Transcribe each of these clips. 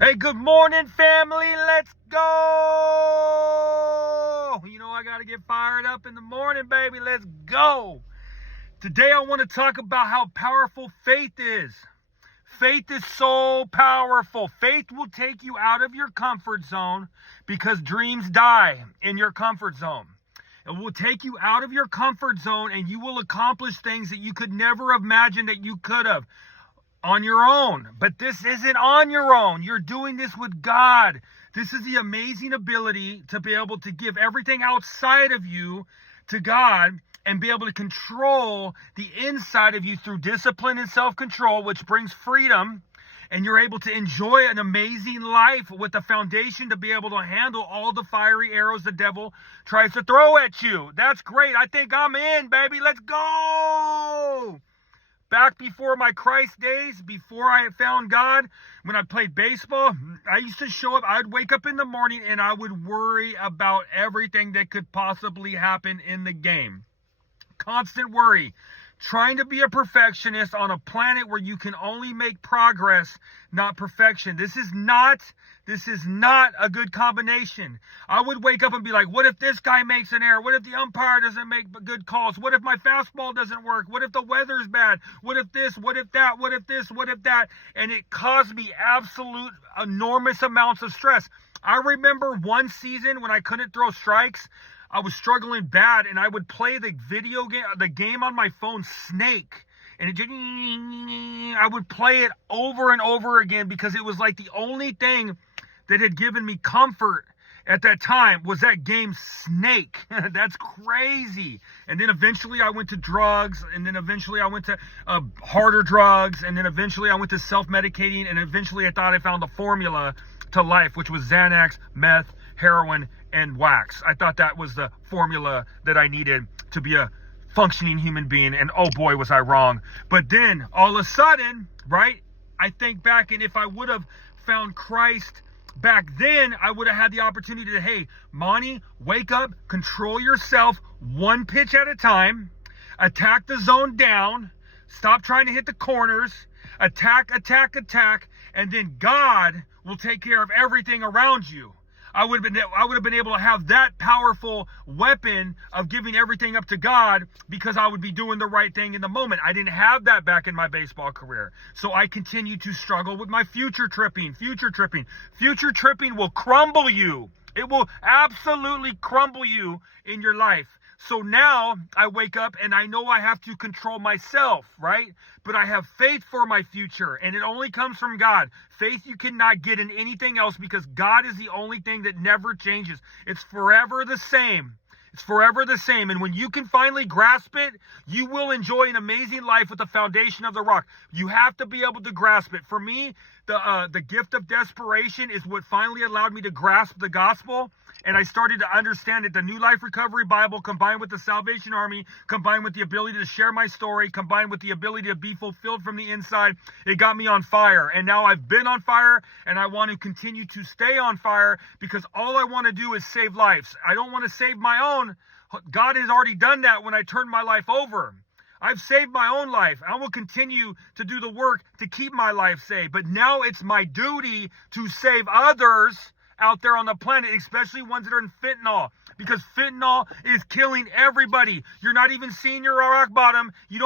Hey, good morning, family. Let's go. I got to get fired up in the morning, baby. Let's go. Today, I want to talk about how powerful faith is. Faith is so powerful. Faith will take you out of your comfort zone because dreams die in your comfort zone. It will take you out of your comfort zone and you will accomplish things that you could never have imagined that you could have on your own. But this isn't on your own. You're doing this with God. This is the amazing ability to be able to give everything outside of you to God and be able to control the inside of you through discipline and self-control, which brings freedom. And you're able to enjoy an amazing life with the foundation to be able to handle all the fiery arrows the devil tries to throw at you. That's great. I think I'm in, baby. Let's go. Back before my Christ days, before I had found God, when I played baseball, I used to show up. I'd wake up in the morning and I would worry about everything that could possibly happen in the game. Constant worry. Trying to be a perfectionist on a planet where you can only make progress, not perfection. This is not a good combination. I would wake up and be like, what if this guy makes an error? What if the umpire doesn't make good calls? What if my fastball doesn't work? What if the weather's bad? What if this? What if that? What if this? What if that? And it caused me absolute enormous amounts of stress. I remember one season when I couldn't throw strikes. I was struggling bad, and I would play the game on my phone, Snake, and I would play it over and over again because it was like the only thing that had given me comfort at that time was that game, Snake. That's crazy. And then eventually I went to drugs, and then eventually I went to harder drugs, and then eventually I went to self-medicating, and eventually I thought I found the formula to life, which was Xanax, meth, heroin, and wax. I thought that was the formula that I needed to be a functioning human being, and oh boy, was I wrong. But then all of a sudden, right, I think back, and if I would have found Christ back then, I would have had the opportunity to, hey, Monty, wake up, control yourself one pitch at a time, attack the zone down, stop trying to hit the corners, attack, and then God will take care of everything around you. I would have been able to have that powerful weapon of giving everything up to God because I would be doing the right thing in the moment. I didn't have that back in my baseball career. So I continue to struggle with my future tripping. Future tripping will crumble you. It will absolutely crumble you in your life. So now I wake up and I know I have to control myself, right? But I have faith for my future, and it only comes from God. Faith you cannot get in anything else because God is the only thing that never changes. It's forever the same. It's forever the same. And when you can finally grasp it, you will enjoy an amazing life with the foundation of the rock. You have to be able to grasp it. For me, the gift of desperation is what finally allowed me to grasp the gospel. And I started to understand that the New Life Recovery Bible, combined with the Salvation Army, combined with the ability to share my story, combined with the ability to be fulfilled from the inside, it got me on fire. And now I've been on fire, and I want to continue to stay on fire because all I want to do is save lives. I don't want to save my own. God has already done that when I turned my life over. I've saved my own life. I will continue to do the work to keep my life saved. But now it's my duty to save others out there on the planet, especially ones that are in fentanyl, because fentanyl is killing everybody. You're not even seeing your rock bottom. You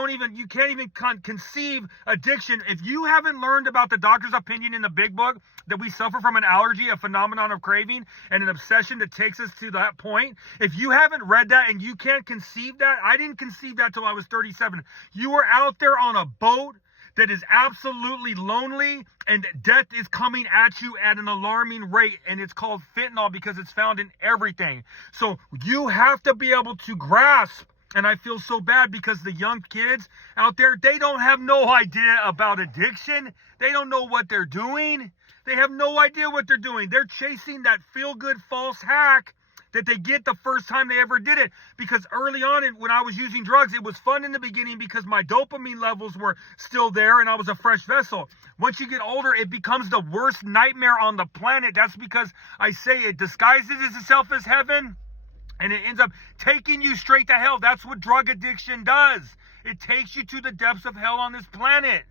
can't even conceive addiction. If you haven't learned about the doctor's opinion in the big book, that we suffer from an allergy, a phenomenon of craving, and an obsession that takes us to that point, if you haven't read that and you can't conceive that, I didn't conceive that till I was 37. You are out there on a boat that is absolutely lonely, and death is coming at you at an alarming rate, and it's called fentanyl because it's found in everything. So you have to be able to grasp, and I feel so bad because the young kids out there, they don't have no idea about addiction. They don't know what they're doing. They have no idea what they're doing. They're chasing that feel-good false hack that they get the first time they ever did it. Because early on when I was using drugs, it was fun in the beginning because my dopamine levels were still there and I was a fresh vessel. Once you get older, it becomes the worst nightmare on the planet. That's because I say it disguises itself as heaven, and it ends up taking you straight to hell. That's what drug addiction does. It takes you to the depths of hell on this planet.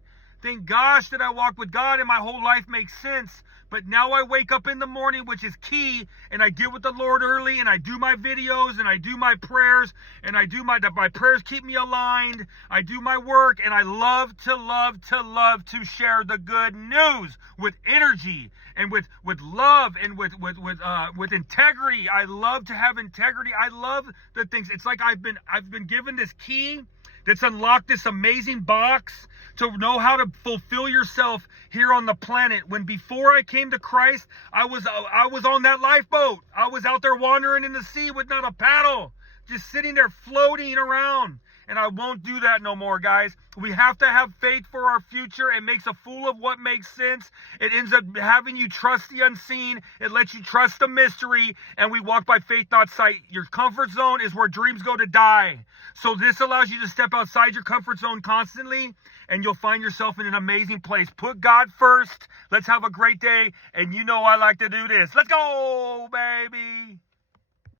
Thank gosh that I walk with God and my whole life makes sense. But now I wake up in the morning, which is key, and I get with the Lord early, and I do my videos, and I do my prayers, and I do my prayers keep me aligned. I do my work, and I love to share the good news with energy and with love and with integrity. I love to have integrity. I love the things. It's like I've been given this key that's unlocked this amazing box to know how to fulfill yourself here on the planet. When before I came to Christ, I was on that lifeboat. I was out there wandering in the sea with not a paddle, just sitting there floating around. And I won't do that no more, guys. We have to have faith for our future. It makes a fool of what makes sense. It ends up having you trust the unseen. It lets you trust the mystery. And we walk by faith, not sight. Your comfort zone is where dreams go to die. So this allows you to step outside your comfort zone constantly, and you'll find yourself in an amazing place. Put God first. Let's have a great day. And you know I like to do this. Let's go, man.